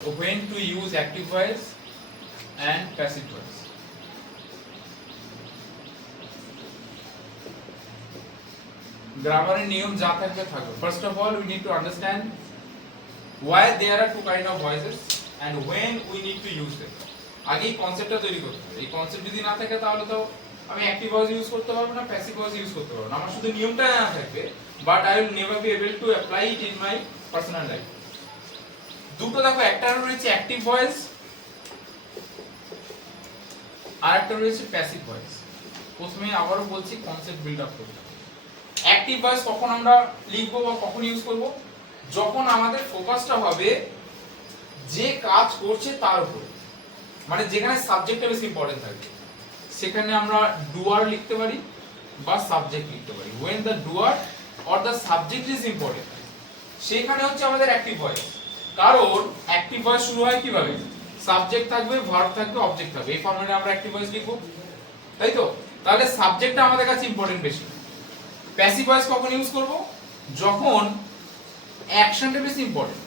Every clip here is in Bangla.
when to use active voice and passive voice. Grammar নিয়ম যা থাকবে থাকবে. First of all, we need to understand why there are two kind of voices and when we need to use them. আগে এই কনসেপ্টটা তৈরি করতে হবে. এই কনসেপ্ট যদি না থাকে তাহলে তো আমি অ্যাক্টিভ ভয়েস ইউজ করতে পারবো না, প্যাসিভ ভয়েস ইউজ করতে পারবো না. আমার শুধু নিয়মটা জানা থাকবে, but I will never be able to apply it in my personal life. দুটো দেখো, একটা রয়েছে অ্যাক্টিভ ভয়েস আর একটা রয়েছে প্যাসিভ ভয়েস. প্রথমে আবারও বলছি কনসেপ্ট বিল্ড আপ করতে. অ্যাক্টিভ ভয়েস কখন আমরা লিখবো বা কখন ইউজ করব? যখন আমাদের ফোকাসটা হবে যে কাজ করছে তার উপর, মানে যেখানে সাবজেক্টটা বেশি ইম্পর্টেন্ট থাকবে, সেখানে আমরা ডুয়ার লিখতে পারি বা সাবজেক্ট লিখতে পারি. when the doer or the subject is important, সেখানে হচ্ছে আমাদের অ্যাক্টিভ ভয়েস. কারণ অ্যাক্টিভ ভয়েস শুরু হয় কিভাবে? সাবজেক্ট থাকবে, ভার্ব থাকবে, অবজেক্ট থাকবে. এই ফর্মেটে আমরা অ্যাক্টিভ ভয়েস লিখব, তাই তো? তাহলে সাবজেক্টটা আমাদের কাছে ইম্পর্টেন্ট বেশি. প্যাসিভ ভয়েস কখন ইউজ করব? যখন অ্যাকশনটা বেশি ইম্পর্টেন্ট.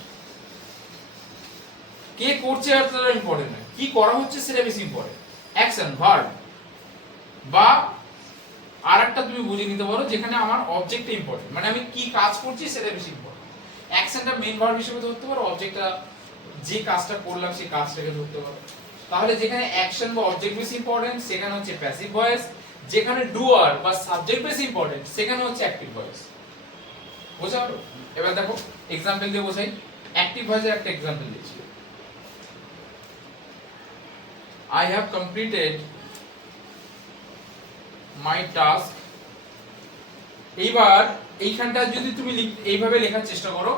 কে করছে আর তার ইম্পর্টেন্ট নয়, কি করা হচ্ছে সেটা বেশি ইম্পর্টেন্ট. অ্যাকশন, ভার্ব, বা আরেকটা তুমি বুঝে নিতে পারো যেখানে আমার অবজেক্টটা ইম্পর্টেন্ট, মানে আমি কি কাজ করছি সেটা বেশি ইম্পর্টেন্ট. অ্যাকশনটা মেইন ভার্ব হিসেবে ধরতে পারো, অবজেক্টটা যে কাজটা করলাম সেই কাজটাকে ধরতে পারো. তাহলে যেখানে অ্যাকশন বা অবজেক্ট বেশি ইম্পর্টেন্ট সেখানে হচ্ছে প্যাসিভ ভয়েস, যেখানে ডুয়ার বা সাবজেক্ট বেশি ইম্পর্টেন্ট সেখানে হচ্ছে অ্যাক্টিভ ভয়েস. বুঝতে পারো? এবার দেখো এক্সাম্পল দিয়ে বোঝাই. অ্যাক্টিভ ভয়েসের একটা এক্সাম্পল দিচ্ছি. I have completed my task. এইবার এইখানটা যদি তুমি এইভাবে লেখার চেষ্টা করো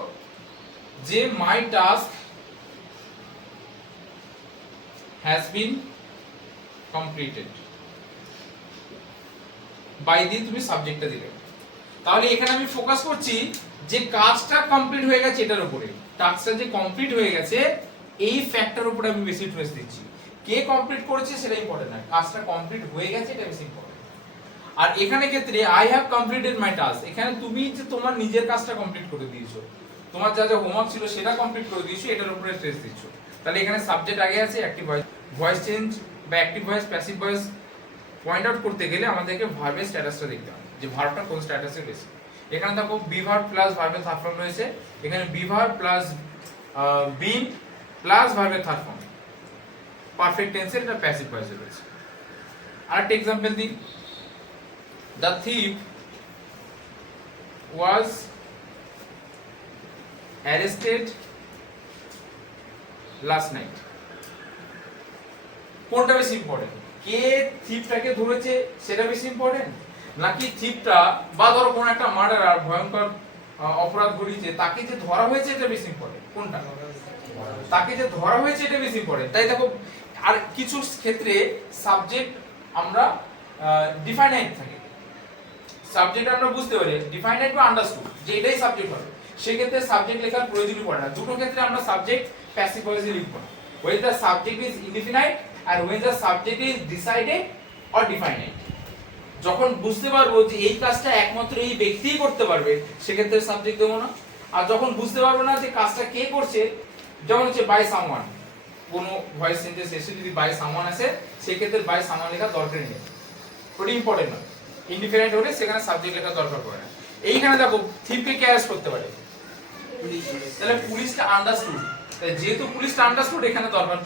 যে my task has been completed. বাই দিয়ে তুমি সাবজেক্টটা দিলে, তাহলে এখানে আমি ফোকাস করছি যে কাজটা কমপ্লিট হয়ে গেছে এটার উপরে. টাস্কটা যে কমপ্লিট হয়ে গেছে এই ফ্যাক্টর উপরে আমি বেশি স্ট্রেস দিচ্ছি. কে কমপ্লিট করেছে সেটা ইম্পর্টেন্ট না, কাজটা কমপ্লিট হয়ে গেছে এটা বেশি ইম্পর্টেন্ট. আর এখানে ক্ষেত্রে I have completed my task, এখানে তুমি যে তোমার নিজের কাজটা কমপ্লিট করে দিয়েছো, তোমার যা যা হোমওয়ার্ক ছিল সেটা কমপ্লিট করে দিয়েছো, এটার উপরে স্ট্রেস দিচ্ছো. তাহলে এখানে সাবজেক্ট আগে আছে, অ্যাক্টিভ ভয়েস. ভয়েস চেঞ্জ বা active voice, passive voice point out করতে গেলে আমাদেরকে ভার্বের স্ট্যাটাসটা দেখতে হবে যে ভার্বটা কোন স্ট্যাটাসে রয়েছে. এখানে দেখো বি ভার্ব প্লাস ভার্বের থার্ড ফর্ম রয়েছে, এখানে be verb plus been plus ভার্বের থার্ড ফর্ম পারফেক্ট টেন্সের, এটা প্যাসিভ ভয়েসে রয়েছে. আরেকটা एग्जांपल দিই. The thief was arrested last night. কোনটা বেশি ইম্পর্টেন্ট? কে থিপটাকে ধরেছে সেটা বেশি ইম্পর্টেন্ট, নাকি থিপটা বা ধরো কোন একটা মার্ডারার ভয়ঙ্কর অপরাধ ঘটিয়েছে তাকে যে ধরা হয়েছে এটা বেশি ইম্পর্টেন্ট? কোনটা? তাকে যে ধরা হয়েছে এটা বেশি ইম্পর্টেন্ট. তাই দেখো, আর কিছু ক্ষেত্রে সাবজেক্ট আমরা ডিফাইনাইট থাকে, সাবজেক্ট আমরা বুঝতে পারি ডিফাইনাইট বা আন্ডারস্টুড যে এটাই সাবজেক্ট হবে, সেই ক্ষেত্রে সাবজেক্ট লেখার প্রয়োজনই পড়ে না. দুটো ক্ষেত্রে আমরা সাবজেক্ট প্যাসিভ ভয়েসে লিখব না. when the subject is indefinite and when the subject is decided or definite. যখন বুঝতে পারবো যে এই কাজটা একমাত্র এই ব্যক্তিই করতে পারবে সেক্ষেত্রে সাবজেক্ট দেবো না. আর যখন বুঝতে পারবো না যে কাজটা কে করছে, যেমন হচ্ছে বাই সামওয়ান, কোনো ভয়েস সেন্টেন্স এসে যদি বাই সামওয়ান আসে সেক্ষেত্রে বাই সামওয়ান লেখা দরকার নেই, ওটা ইম্পর্টেন্ট নয়. ইনডিফিনাইট হলে সেখানে সাবজেক্ট লেখা দরকার পড়ে না. এইখানে দেখো থিপকে কে অ্যারেস্ট করতে পারে? তাহলে পুলিশটা আন্ডারস্টুড, যেহেতু পুলিশটা আন্ডারস্টুড এখানে দরকার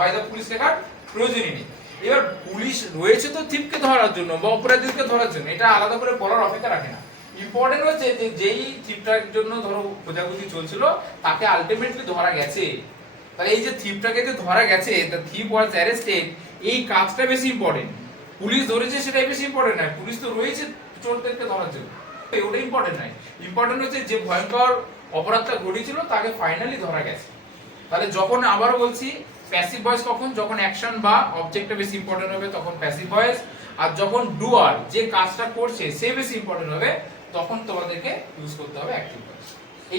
বাই দ্য পুলিশ লেখার প্রয়োজনই নেই. এবার পুলিশ রয়েছে তো থিপকে ধরার জন্য বা অপরাধীকে ধরার জন্য, এটা আলাদা করে বলার অপেক্ষা রাখে না. ইম্পর্টেন্ট হচ্ছে যে যেই থিপটার জন্য ধরো খোঁজাখুঁজি চলছিল তাকে আলটিমেটলি ধরা গেছে. তাহলে এই যে থিপটাকে যে ধরা গেছে, দ্য থিপ ওয়াজ অ্যারেস্টেড, এই কাজটা বেশি ইম্পর্টেন্ট. পুলিশ ধরেছে সেটাই বেশি ইম্পর্টেন্ট নয়, পুলিশ তো রয়েছে চোরদেরকে ধরার জন্য, ওটা ইম্পর্টেন্ট নয়. ইম্পর্টেন্ট হচ্ছে যে ভয়ঙ্কর অপরাধটা ঘটেছিল তাকে ফাইনালি ধরা গেছে. তাহলে যখন আবারও বলছি প্যাসিভ ভয়েস কখন? যখন অ্যাকশন বা অবজেক্টটা বেশি ইম্পর্টেন্ট হবে তখন প্যাসিভ ভয়েস, আর যখন ডুয়ার যে কাজটা করছে সে বেশি ইম্পর্টেন্ট হবে তখন তোমাদেরকে ইউজ করতে হবে অ্যাক্টিভ ভয়েস.